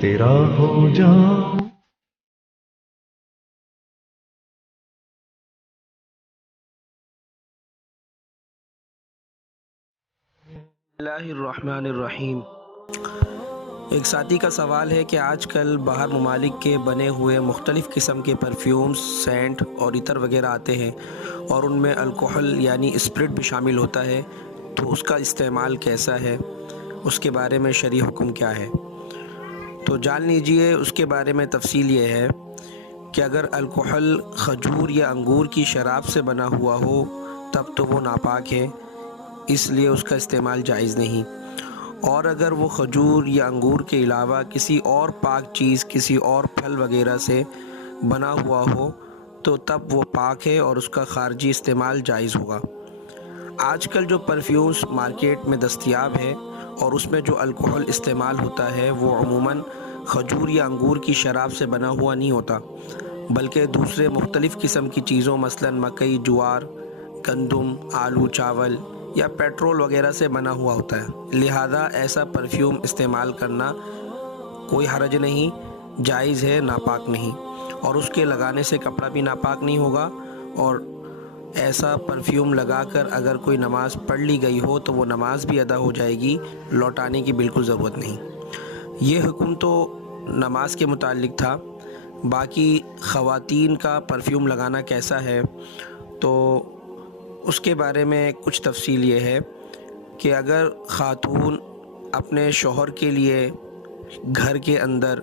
تیرا ہو جاؤں. اللہ الرحمن الرحیم. ایک ساتھی کا سوال ہے کہ آج کل باہر ممالک کے بنے ہوئے مختلف قسم کے پرفیومز، سینٹ اور عطر وغیرہ آتے ہیں اور ان میں الکوحل یعنی اسپرٹ بھی شامل ہوتا ہے، تو اس کا استعمال کیسا ہے، اس کے بارے میں شرعی حکم کیا ہے؟ تو جان لیجئے اس کے بارے میں تفصیل یہ ہے کہ اگر الکوحل کھجور یا انگور کی شراب سے بنا ہوا ہو تب تو وہ ناپاک ہے، اس لیے اس کا استعمال جائز نہیں، اور اگر وہ کھجور یا انگور کے علاوہ کسی اور پاک چیز، کسی اور پھل وغیرہ سے بنا ہوا ہو تو تب وہ پاک ہے اور اس کا خارجی استعمال جائز ہوگا. آج کل جو پرفیومز مارکیٹ میں دستیاب ہے اور اس میں جو الکوحل استعمال ہوتا ہے وہ عموماً کھجور یا انگور کی شراب سے بنا ہوا نہیں ہوتا، بلکہ دوسرے مختلف قسم کی چیزوں مثلاً مکئی، جوار، گندم، آلو، چاول یا پیٹرول وغیرہ سے بنا ہوا ہوتا ہے. لہذا ایسا پرفیوم استعمال کرنا کوئی حرج نہیں، جائز ہے، ناپاک نہیں، اور اس کے لگانے سے کپڑا بھی ناپاک نہیں ہوگا، اور ایسا پرفیوم لگا کر اگر کوئی نماز پڑھ لی گئی ہو تو وہ نماز بھی ادا ہو جائے گی، لوٹانے کی بالکل ضرورت نہیں. یہ حکم تو نماز کے متعلق تھا. باقی خواتین کا پرفیوم لگانا کیسا ہے، تو اس کے بارے میں کچھ تفصیل یہ ہے کہ اگر خاتون اپنے شوہر کے لیے گھر کے اندر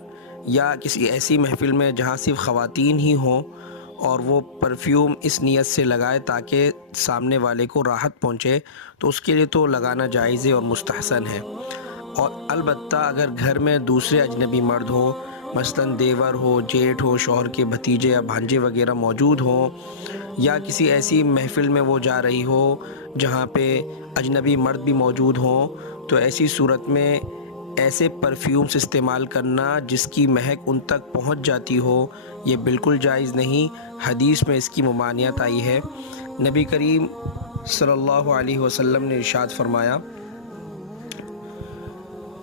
یا کسی ایسی محفل میں جہاں صرف خواتین ہی ہوں اور وہ پرفیوم اس نیت سے لگائے تاکہ سامنے والے کو راحت پہنچے، تو اس کے لیے تو لگانا جائز ہے اور مستحسن ہے. اور البتہ اگر گھر میں دوسرے اجنبی مرد ہو، مثلاً دیور ہو، جیٹھ ہو، شوہر کے بھتیجے یا بھانجے وغیرہ موجود ہوں، یا کسی ایسی محفل میں وہ جا رہی ہو جہاں پہ اجنبی مرد بھی موجود ہوں، تو ایسی صورت میں ایسے پرفیومز استعمال کرنا جس کی مہک ان تک پہنچ جاتی ہو یہ بالکل جائز نہیں. حدیث میں اس کی ممانعت آئی ہے. نبی کریم صلی اللہ علیہ وسلم نے ارشاد فرمایا،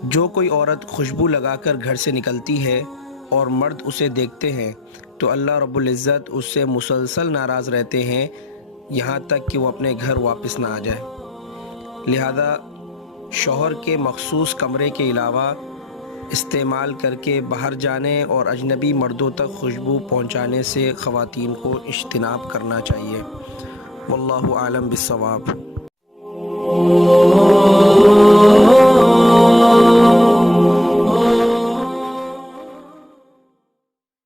جو کوئی عورت خوشبو لگا کر گھر سے نکلتی ہے اور مرد اسے دیکھتے ہیں تو اللہ رب العزت اس سے مسلسل ناراض رہتے ہیں یہاں تک کہ وہ اپنے گھر واپس نہ آ جائے. لہذا شوہر کے مخصوص کمرے کے علاوہ استعمال کر کے باہر جانے اور اجنبی مردوں تک خوشبو پہنچانے سے خواتین کو اجتناب کرنا چاہیے. واللہ اعلم بالصواب.